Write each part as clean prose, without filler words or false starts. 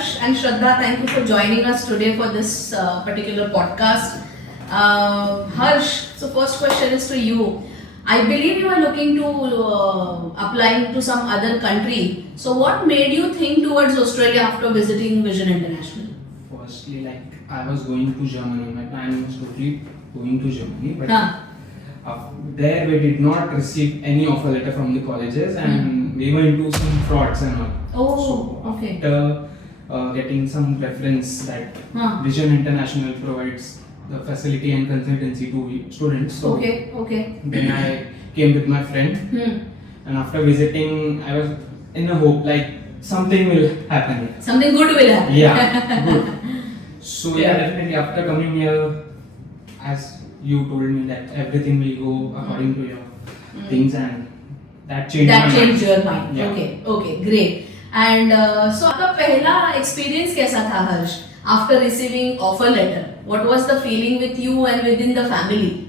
Harsh and Shraddha, thank you for joining us today for this particular podcast. Harsh, so first question is to you. I believe you are looking to applying to some other country. So what made you think towards Australia after visiting Vision International? Firstly, like I was going to Germany. My plan was totally going to Germany, but there we did not receive any offer letter from the colleges, and we were into some frauds and all. Oh, okay. After getting some reference that Vision International provides the facility and consultancy to students. So Okay. then I came with my friend, and after visiting, I was in a hope like something will happen. Something good will happen. Yeah, good. So yeah, definitely after coming here, as you told me that everything will go according to your things, and that changed my mind. your mind. Yeah. Okay, great. And so आपका पहला experience कैसा था हर्ष? After receiving offer letter, what was the feeling with you and within the family?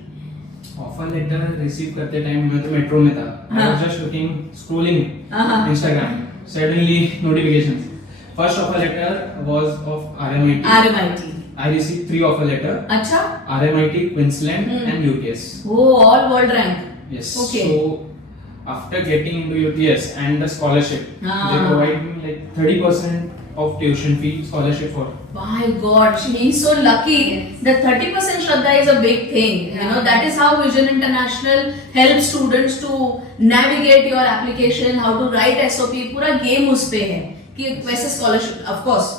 Offer letter receive करते time मैं तो metro में था. I was just looking, scrolling Instagram. Suddenly notifications. First offer letter was of RMIT. RMIT. I received 3 offer letter. अच्छा. RMIT, Queensland, and UTS. Oh, all world rank. Yes. Okay. So after getting into UTS and the scholarship, they provide me like 30% of tuition fee scholarship for. My God, he's so lucky. The 30% Shraddha is a big thing. You know, that is how Vision International helps students to navigate your application, how to write SOP. पूरा game उस पे है कि वैसे scholarship, of course,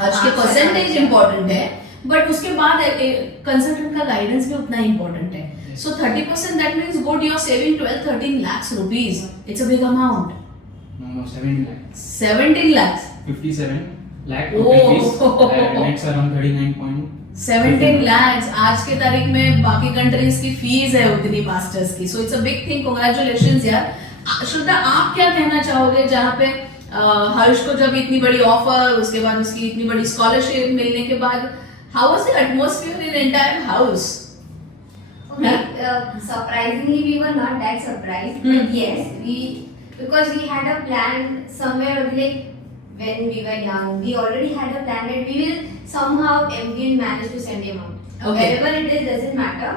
हर्ष के percentage important है, but उसके बाद consultant का guidance भी उतना important है. So 30% that means good, you're saving 12-13 lakhs rupees. It's a big amount. No, 17 lakhs. 17 lakhs. 57 lakh Oh. rupees. It's around 39 17 lakhs आज के तारीख में बाकी कंट्रीज की फीस है उतनी मास्टर्स की. So it's a big thing. Congratulations यार. श्रद्धा, आप क्या कहना चाहोगे जहाँ पे हर्ष को जब इतनी बड़ी ऑफर, उसके बाद उसकी इतनी बड़ी स्कॉलरशिप मिलने के बाद, how was the atmosphere in entire house? Surprisingly, we were not that surprised, but yes, because we had a plan somewhere like when we were young, we already had a plan that we will somehow we will manage to send him out. Okay. Wherever it is doesn't matter.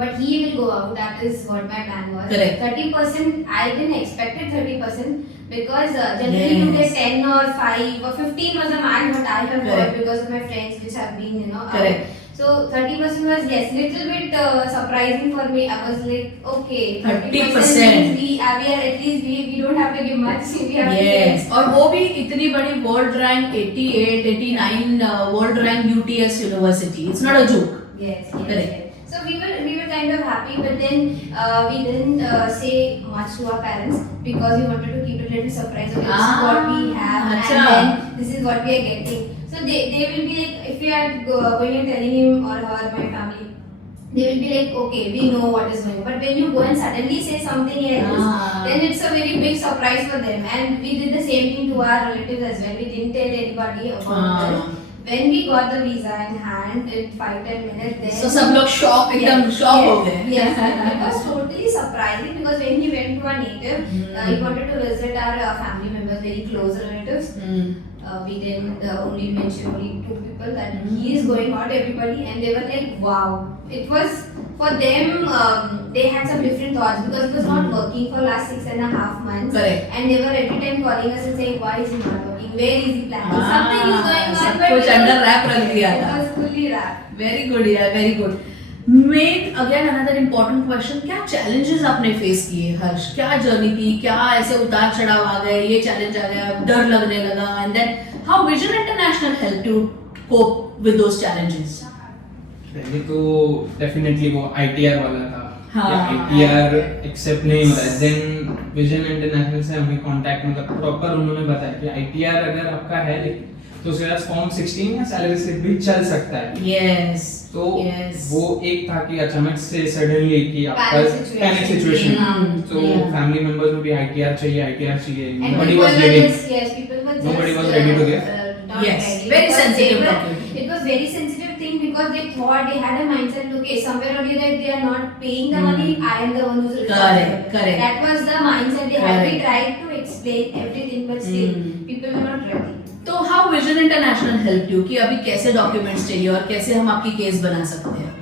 But he will go out. That is what my plan was. Correct. 30%. I didn't expect it 30% because generally you get 10 or 5 or 15 was the max what I have heard because of my friends which have been Correct. So 30% was little bit surprising for me. I was like, okay, 30% means we are at least we don't have to give much. We have yes. और वो भी इतनी बड़ी world rank 88, 89 world rank UTS university. It's not a joke. Yes. Correct. So we were kind of happy, but then we didn't say much to our parents because we wanted to keep it a little surprise. Okay, this is what we have, and then this is what we are getting. So they will be like, if we are going and telling him or her, my family, they will be like, okay, we know what is going on. But when you go and suddenly say something else, then it's a very big surprise for them. And we did the same thing to our relatives as well. We didn't tell anybody about this. When we got the visa in hand in 5-10 minutes, then So सब लोग shock एकदम shock हो गए. Yes, it was totally surprising because when he went to our native, he wanted to visit our family members, very close relatives. We didn't only mention only 2 people that he is going out, everybody, and they were like, wow. It was for them. They had some different thoughts because he was not working for last 6.5 months. Correct. And they were every time calling us and saying, why is he not working? Where is he planning? Something is going on. सब but कुछ under rap रख दिया it था. was fully wrapped. Very good यार, very good. Make again another important question. क्या challenges आपने face किए हर्ष? क्या journey थी? क्या ऐसे उतार चढ़ाव आ गए? ये challenge आ गया, डर लगने लगा, and then how Vision International helped you cope with those challenges? पहले तो डेफिनेटली वो ITR वाला था. हाँ. ITR एक्सेप्ट नहीं हो रहा है. देन विजन इंटरनेशनल से हमें कांटेक्ट मतलब प्रॉपर उन्होंने बताया कि ITR अगर आपका है तो उसके बाद फॉर्म 16 या सैलरी स्लिप भी चल सकता है. Yes. तो वो एक था कि अचानक से सडनली कि आपका पैनिक सिचुएशन. तो फैमिली मेंबर्स में भी ITR चाहिए. Nobody was ready. Yes, people were just Nobody was ready to give. Yes, ready very because sensitive they were- document. It was very sensitive thing because they thought they had a mindset, okay, somewhere or the other if they are not paying the money, I am the one who's responsible. Correct. That was the mindset they had. We Correct. tried to explain everything, but still people were not ready. Vision international help you कि अभी कैसे documents चाहिए और कैसे हम आपकी case बना सकते हैं?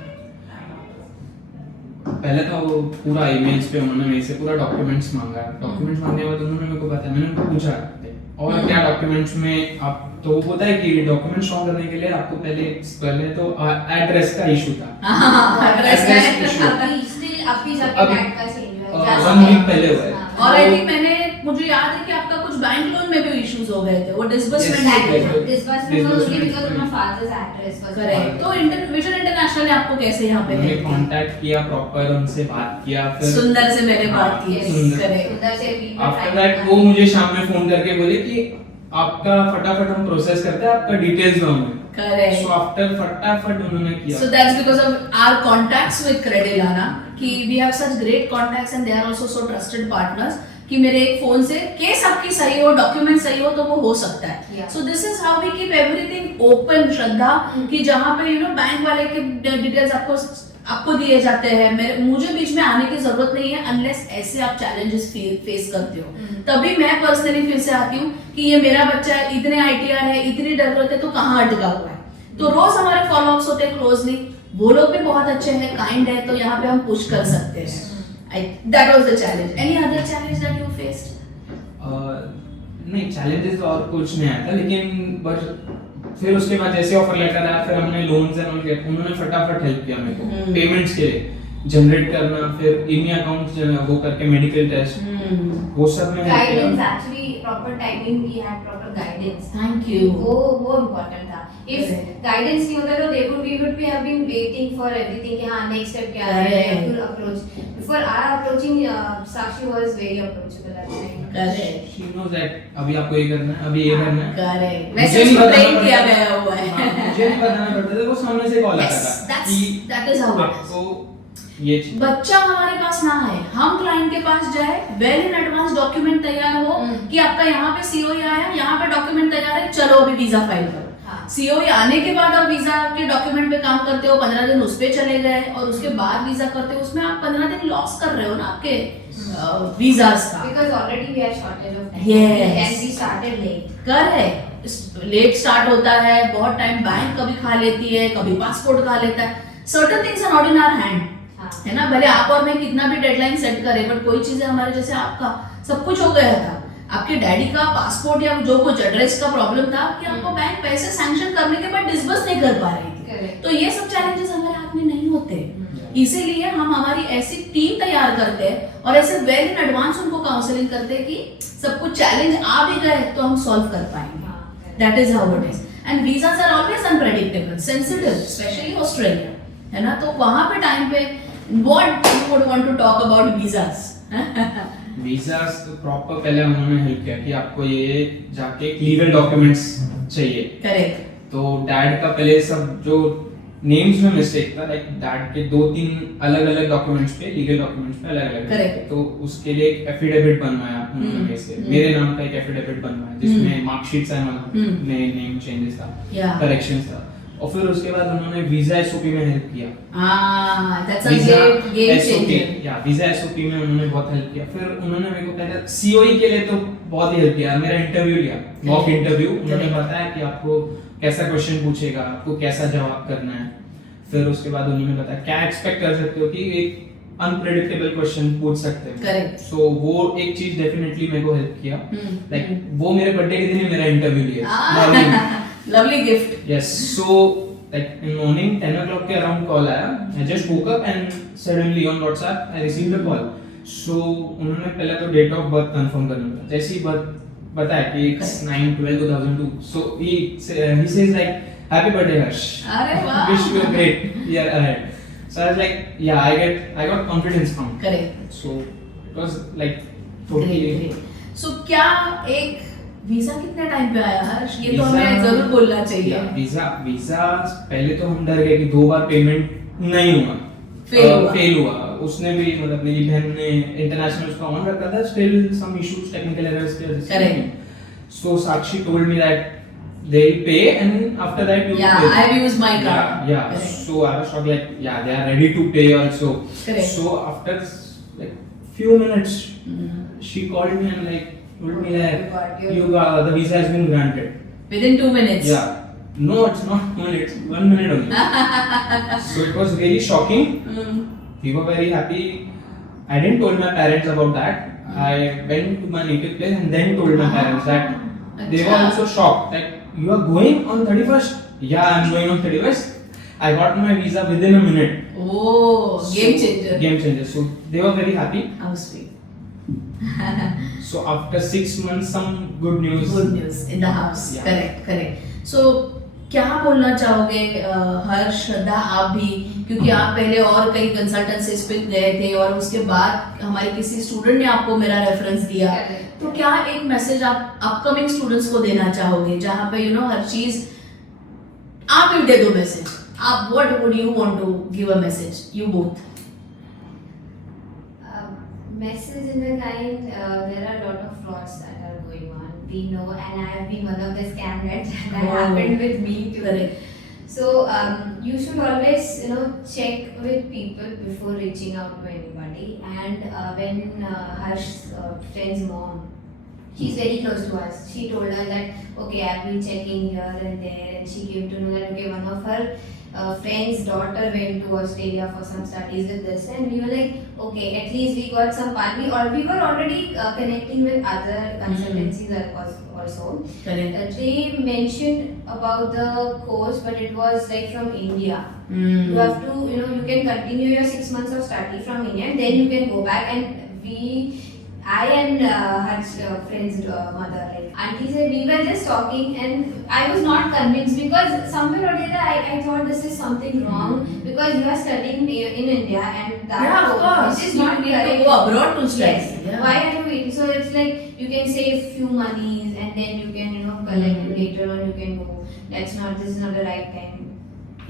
पहले तो वो पूरा ईमेल्स पे उन्होंने मेरे से पूरा डॉक्यूमेंट्स मांगा। डॉक्यूमेंट्स मांगने के बाद उन्होंने मेरे को बताया, मैंने उनको पूछा और क्या डॉक्यूमेंट्स में आप, तो वो बोलता है कि डॉक्यूमेंट शो करने के लिए आपको पहले तो एड्रेस का इशू था। Address issue। अभी जाके अभी, बैंक का चेंज हुआ है। 1 वीक पहले हुआ है। हाँ। और आई थिंक मुझे याद है कि आपका कुछ बैंक लोन में भी इश्यूज हो गए थे, वो disbursement Yes, Disbursement was only because of my father's address was correct. तो विजन इंटरनेशनल ने आपको कैसे यहाँ पे उन्होंने help किया? कांटेक्ट किया, प्रॉपर उनसे बात किया, फिर सुंदर से मैंने बात की। Yes, सुंदर। करेक्ट। सुंदर से we were after trying that to- वो मुझे शाम में फोन करके बोले कि आपका फटाफट हम प्रोसेस करते हैं, आपका डिटेल्स दो हमें। करेक्ट। सो आफ्टर फटाफट उन्होंने किया। So that's because of our contacts with Credilana कि we have such great contacts and they are also so trusted partners कि मेरे एक फोन से केस आपकी सही हो, डॉक्यूमेंट सही हो तो वो हो सकता है। Yeah. So this is how we keep everything open, श्रद्धा, कि जहाँ पे बैंक वाले के डिटेल्स आपको दिए जाते हैं, मुझे बीच में आने की जरूरत नहीं है अनलेस ऐसे आप चैलेंजेस फेस करते हो। तभी मैं पर्सनली फिर से आती हूँ कि ये मेरा बच्चा है, इतने आईटीआर है, इतनी जरूरत है, तो कहाँ अटका हुआ है। तो रोज हमारे फॉलोअप्स होते हैं क्लोजली, वो लोग भी बहुत अच्छे हैं, काइंड है, तो यहाँ पे हम पुश कर सकते हैं। That was the challenge. Any other challenge that you faced? नहीं, चैलेंजेस और कुछ नहीं आया था, लेकिन बस फिर उसके बाद जैसे ऑफर लेटर आया, फिर हमने लोन्स एंड ऑल किया, उन्होंने फटाफट हेल्प किया मेरे को पेमेंट्स के लिए जनरेट करना, फिर इन्हीं अकाउंट वो करके मेडिकल टेस्ट, वो सब में help किया। guidance actually proper timing we had proper guidance. Thank you. वो important था। If Correct. guidance नहीं होता तो we would be have been waiting for everything कि हाँ next step क्या है, we have to approach. Before our approaching, Sakshi was very approachable at the time. Correct. She knows that अभी आपको ये करना है, अभी ये करना है। करेक्ट। मुझे वैसे नहीं उसको बताना ट्रेन किया पड़ता। गया हुआ है। हाँ, मुझे नहीं बताना पड़ता था, वो सामने से कॉल आता Yes, था that's- that is how it is. आपको ये चीज- बच्चा हमारे पास ना आए, हम क्लाइंट के पास जाए, वेल इन एडवांस डॉक्यूमेंट तैयार हो कि आपका यहाँ पे सीओई आया, यहाँ पे डॉक्यूमेंट तैयार है, चलो अभी वीजा फाइल करो। हाँ। सीओई आने के बाद आप वीजा के डॉक्यूमेंट पे काम करते हो, 15 दिन उस पे चले गए और उसके बाद वीजा करते हो, उसमें आप 15 दिन लॉस कर रहे हो ना आपके वीजास का। Because already we had shortage of time. Yes. And we started late. Correct. Let start होता है, बहुत टाइम बैंक कभी खा लेती है, कभी पासपोर्ट खा लेता है। Certain things are not in our hand, हाँ। है ना। भले आप और मैं कितना भी डेडलाइन सेट करें, बट कोई चीजें हमारे, जैसे आपका सब कुछ हो गया था, आपके डैडी का पासपोर्ट या जो कुछ एड्रेस का प्रॉब्लम था कि आपको बैंक पैसे सैंक्शन करने के बाद डिसबर्स नहीं कर पा रही थी। Correct. तो ये सब चैलेंजेस हमारे हाथ में नहीं होते, इसीलिए हम हमारी ऐसी टीम तैयार करते हैं और ऐसे वेल इन एडवांस उनको काउंसलिंग करते हैं कि सब कुछ चैलेंज आ भी गए तो हम सॉल्व कर पाएंगे। हाँ, correct. That is how it is. And visas are always unpredictable, sensitive, especially Australia, है ना। तो वहाँ पे टाइम पे what you would want to talk about visas? Visas तो प्रॉपर पहले उन्होंने हेल्प किया कि आपको ये जाके लीगल डॉक्यूमेंट्स चाहिए। Correct. तो डैड का पहले सब जो नेम्स में मिस्टेक था, लाइक डैड के 2-3 अलग अलग डॉक्यूमेंट्स पे, लीगल डॉक्यूमेंट्स पे अलग अलग। Correct. तो उसके लिए एक एफिडेविट बनवाया उन्होंने मेरे से, मेरे नाम का एक एफिडेविट बनवाया जिसमें मार्कशीट में नेम चेंजेस था, Yeah. करेक्शंस था, और फिर उसके बाद उन्होंने वीजा एसओपी में हेल्प किया। That's a game changer. या वीजा एसओपी में उन्होंने बहुत हेल्प किया। फिर उन्होंने मेरे को पहले सीओई के लिए तो बहुत ही हेल्प किया, मेरा इंटरव्यू लिया, मॉक इंटरव्यू। उन्होंने बताया कि आपको कैसा क्वेश्चन पूछेगा, आपको कैसा जवाब करना है। फिर उसके बाद उन्होंने बताया क्या एक्सपेक्ट कर सकते हो कि एक अनप्रेडिक्टेबल क्वेश्चन पूछ सकते हैं। Correct. सो वो एक चीज डेफिनेटली मेरे को हेल्प किया। लाइक वो मेरे बर्थडे के दिन ही मेरा इंटरव्यू लिया। Lovely gift. Yes, so like in morning 10 o'clock के around call आया. I just woke up and suddenly on WhatsApp I received a call. So उन्होंने पहले तो date of birth confirm करना था. जैसे ही birth बताया कि it's 9/12/2002. So he says like happy birthday Harsh. अरे वाह. Wish you a great year ahead. So I was like yeah I got confidence from. Correct. So it was like Great, totally. great. So क्या एक visa कितने time पे आया हर्ष? ये तो visa- हमें जरूर बोलना चाहिए। वीजा पहले तो हम डर गए कि 2 बार पेमेंट नहीं हुआ, फेल हुआ। उसने भी मतलब मेरी बहन ने इंटरनेशनल उसका ऑन रखा था, still some issues technical errors के वजह से। Correct. So Sakshi told me that they will pay and after that you Yeah, pay. I've used my card. Yeah. Correct. So I was shocked like yeah they are ready to pay also. Correct. So after like few minutes Mhm. she called me and like told me that You got your- the visa has been granted. Within 2 minutes. Yeah. No, it's not 2 minutes. 1 minute only. So it was really shocking. We were very happy. I didn't told my parents about that. I went to my native place and then told my parents that. They were also shocked that you are going on 31st. Yeah, I'm going on 31st. I got my visa within a minute. Oh, game changer. Game changer. So they were very happy. How sweet. So after 6 months, some good news. Good news in the house. Yeah. Correct, correct. So क्या बोलना चाहोगे हर्ष, श्रद्धा, आप भी, क्योंकि आप पहले और कई कंसल्टेंसीज पे गए थे और उसके बाद हमारे किसी स्टूडेंट ने आपको मेरा रेफरेंस दिया, तो क्या एक मैसेज आप अपकमिंग स्टूडेंट्स को देना चाहोगे जहाँ पे यू नो हर चीज आप ही दे दो मैसेज, आप what would you want to give a message, you both? Message in the kind, there are a lot of frauds that are going on. We know, and I have been one of the scam that happened with me too. Correct. So you should always, check with people before reaching out to anybody. And when Harsh's friend's mom, she's very close to us. She told us that okay, I've been checking here and there, and she came to know that okay, one of her friend's daughter went to Australia for some studies with this, and we were like, okay, at least we got some part. We were already connecting with other consultancies also. Correct. They mentioned about the course, but it was like from India. You have to, you can continue your 6 months of study from India, and then you can go back. And I and her friend's mother, like auntie said, we were just talking, and I was not convinced because somewhere or the other I thought this is something wrong because you are studying in India and that Yeah, of course. this is You not need to correct. go abroad to study. Yes. Yeah. Why are you waiting? So it's like you can save few monies and then you can collect it later on. You can go. This is not the right time.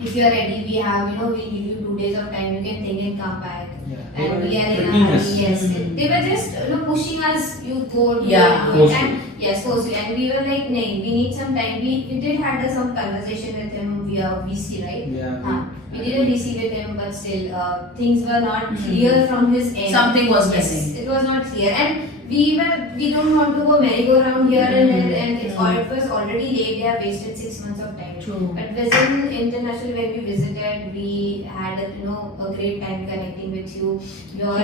If you are ready, we give you 2 days of time. You can think and come back. Yeah. And we are in a Tricking hurry. us. Yes, they were just pushing us. You go. Yeah. Do it. Forceful. And yes, forceful. And we were like, nee, we need some time. We did had some conversation with him via VC, right? Yeah. We did a VC with him, but still things were not clear from his end. Something was Yes, missing. it was not clear, and we don't want to go merry-go-round here and there, and it was already late. They have wasted 6 months of time. True. But Vision International, when we visited, we had a great time connecting with you. Your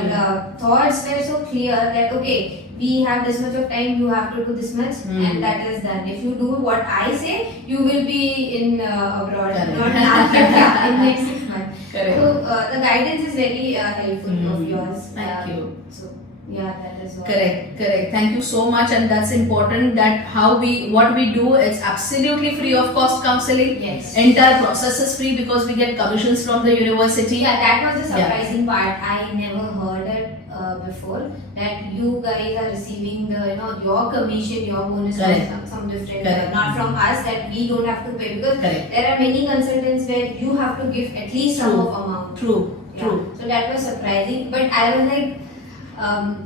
thoughts were so clear that okay, we have this much of time, you have to do this much, and that is done. If you do what I say, you will be in abroad, Correct. not in Africa in next 6 months. Correct. So the guidance is very helpful of yours. Thank you. So yeah, that is all. Correct. Thank you so much, and that's important. That what we do is absolutely free of cost counseling. Yes. Entire process is free because we get commissions from the university. Yeah, that was the surprising part. I never heard it before that you guys are receiving the your commission, your bonus, Correct. from some different, Correct. not from us, that we don't have to pay because Correct. there are many consultants where you have to give at least some True. of amount. True. Yeah. True. So that was surprising, but I was like,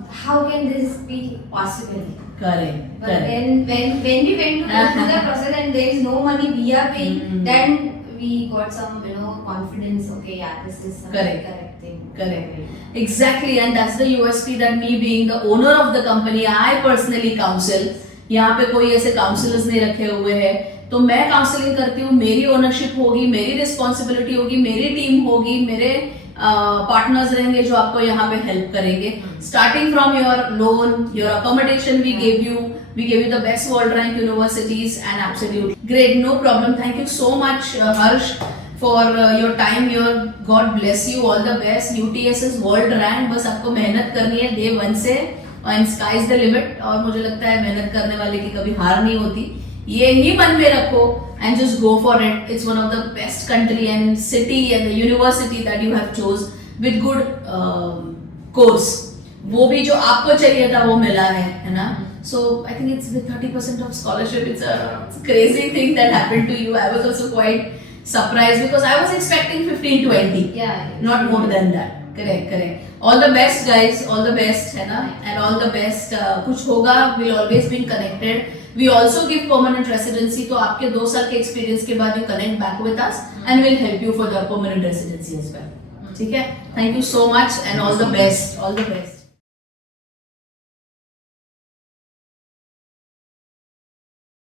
how can this be possible? Correct. But then when we went to go through the process and there is no money we are paying, then we got some confidence. Okay, yeah, this is the correct thing. Correct. Exactly, and that's the USP that me being the owner of the company, I personally counsel. यहाँ पे कोई ऐसे counsellors नहीं रखे हुए हैं, तो मैं काउंसलिंग करती हूँ, मेरी ओनरशिप होगी, मेरी रिस्पॉन्सिबिलिटी होगी, मेरी टीम होगी, मेरे पार्टनर्स रहेंगे जो आपको यहाँ पे हेल्प करेंगे. Starting from your loan, your accommodation, we gave you the best world rank universities, and absolutely great, no problem. Thank you so much, Harsh, for your time. God bless you, all the best. UTS is world rank, बस आपको मेहनत करनी है day 1 से, and sky is the limit. और मुझे लगता है मेहनत करने वाले की कभी हार नहीं होती. ये ही मन में रखो and just go for it. It's one of the best country and city and the university that you have chose with good course. वो भी जो आपको चाहिए था वो मिला है ना? So I think it's with 30% of scholarship. It's a crazy thing that happened to you. I was also quite surprised because I was expecting 15-20. Yeah. Not more than that. Correct. All the best, guys. All the best, है ना? And all the best. कुछ होगा. We'll always be connected. We also give permanent residency. तो आपके 2 साल के experience के बाद you connect back with us, and we'll help you for the permanent residency as well. ठीक है? Thank you so much and all the best. All the best.